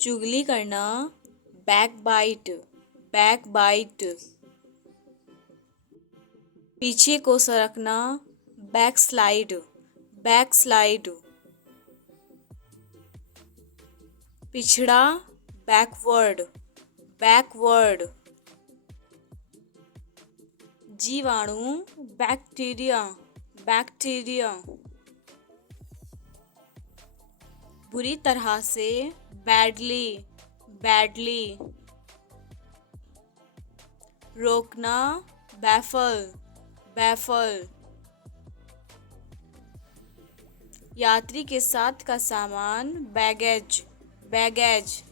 चुगली करना, back bite, back bite. पीछे को सरकना, बैक स्लाइड, बैक स्लाइड। पिछड़ा, बैकवर्ड, बैकवर्ड। जीवाणु, बैक्टीरिया, बैक्टीरिया। बुरी तरह से, बैडली, बैडली। रोकना, बैफल, बैफल। यात्री के साथ का सामान, बैगेज, बैगेज।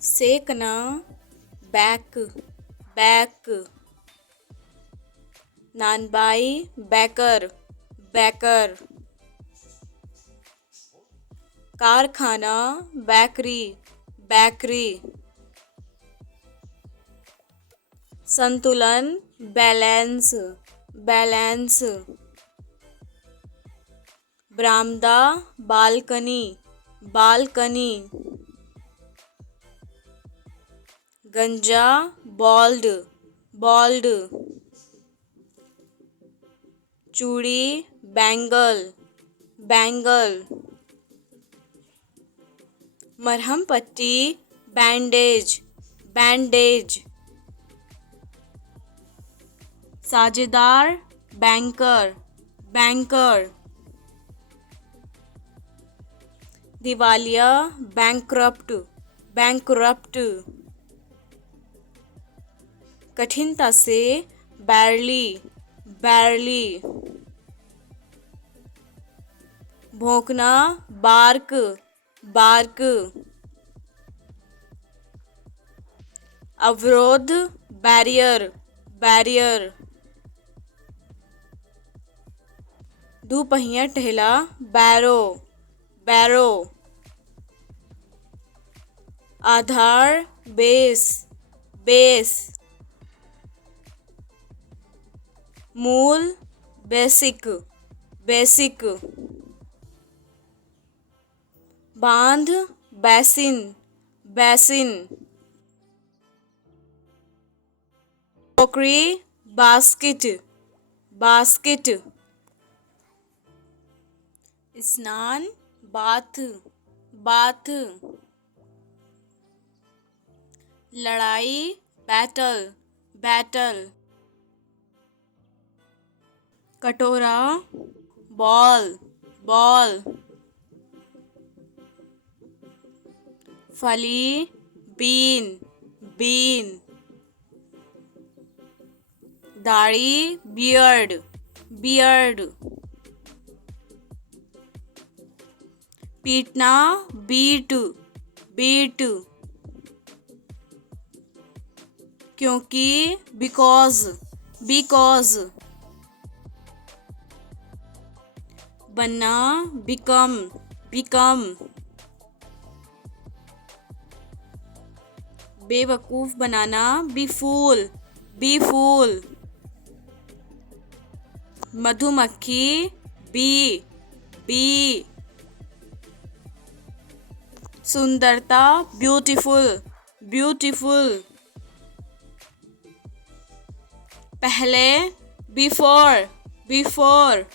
सेकना, बैक, बैक। नानबाई, बैकर, बैकर। कारखाना, बेकरी, बेकरी। संतुलन, बैलेंस, बैलेंस। बरामदा, बालकनी, बालकनी। गंजा, बॉल्ड, बॉल्ड। चूड़ी, बैंगल, बैंगल। मरहम पट्टी, बैंडेज, बैंडेज। साझेदार, बैंकर, बैंकर। दिवालिया, बैंकरप्ट, बैंकरप्ट। कठिनता से, बैरली, बैरली। भौंकना, बार्क, बार्क। अवरोध, बैरियर, बैरियर। दुपहिया टहला, बैरो, बैरो। आधार, बेस, बेस। मूल, बेसिक, बेसिक। बांध, बेसिन, बेसिन। टोकरी, बास्केट, बास्केट। स्नान, बाथ, बाथ। लड़ाई, बैटल, बैटल। कटोरा, बॉल, बॉल। फली, बीन, बीन। दाढ़ी, बियर्ड, बियर्ड। पीटना, बीट, बीट। क्योंकि, बिकॉज, बिकॉज। बनना, बिकम, बिकम। बेवकूफ बनाना, बी फूल, बी फूल। मधुमक्खी, बी, बी। सुंदरता, ब्यूटीफुल, ब्यूटीफुल। पहले, बिफोर, बिफोर।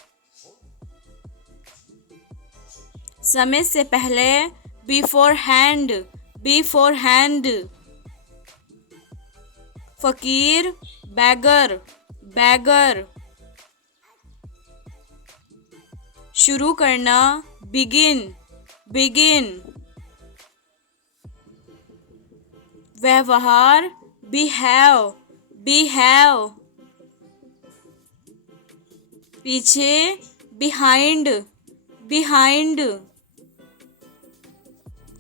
समय से पहले, बिफोर हैंड, बिफोर हैंड। फकीर, बैगर, बैगर। शुरू करना, बिगिन, बिगिन। व्यवहार, बिहेव, बिहेव। पीछे, बिहाइंड, बिहाइंड।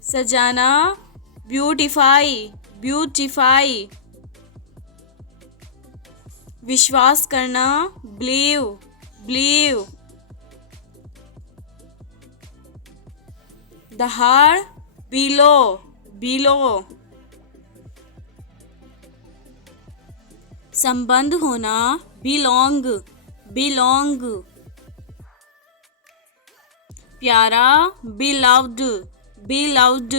सजाना, ब्यूटीफाई, ब्यूटीफाई। विश्वास करना, बिलीव, बिलीव। दहाड़, बिलो, बिलो। संबंध होना, बिलोंग, बिलोंग। प्यारा beloved beloved।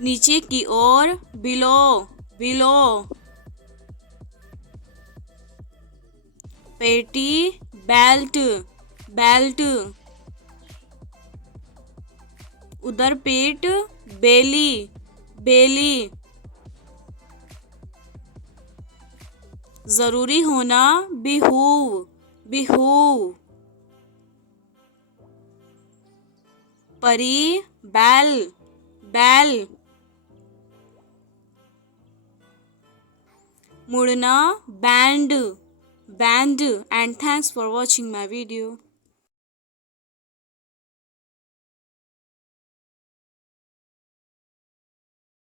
नीचे की ओर below below। पेटी belt belt। उधर पेट belly belly। जरूरी होना behoove behoove। परी bell bell। मुड़ना band band। And thanks for watching my video।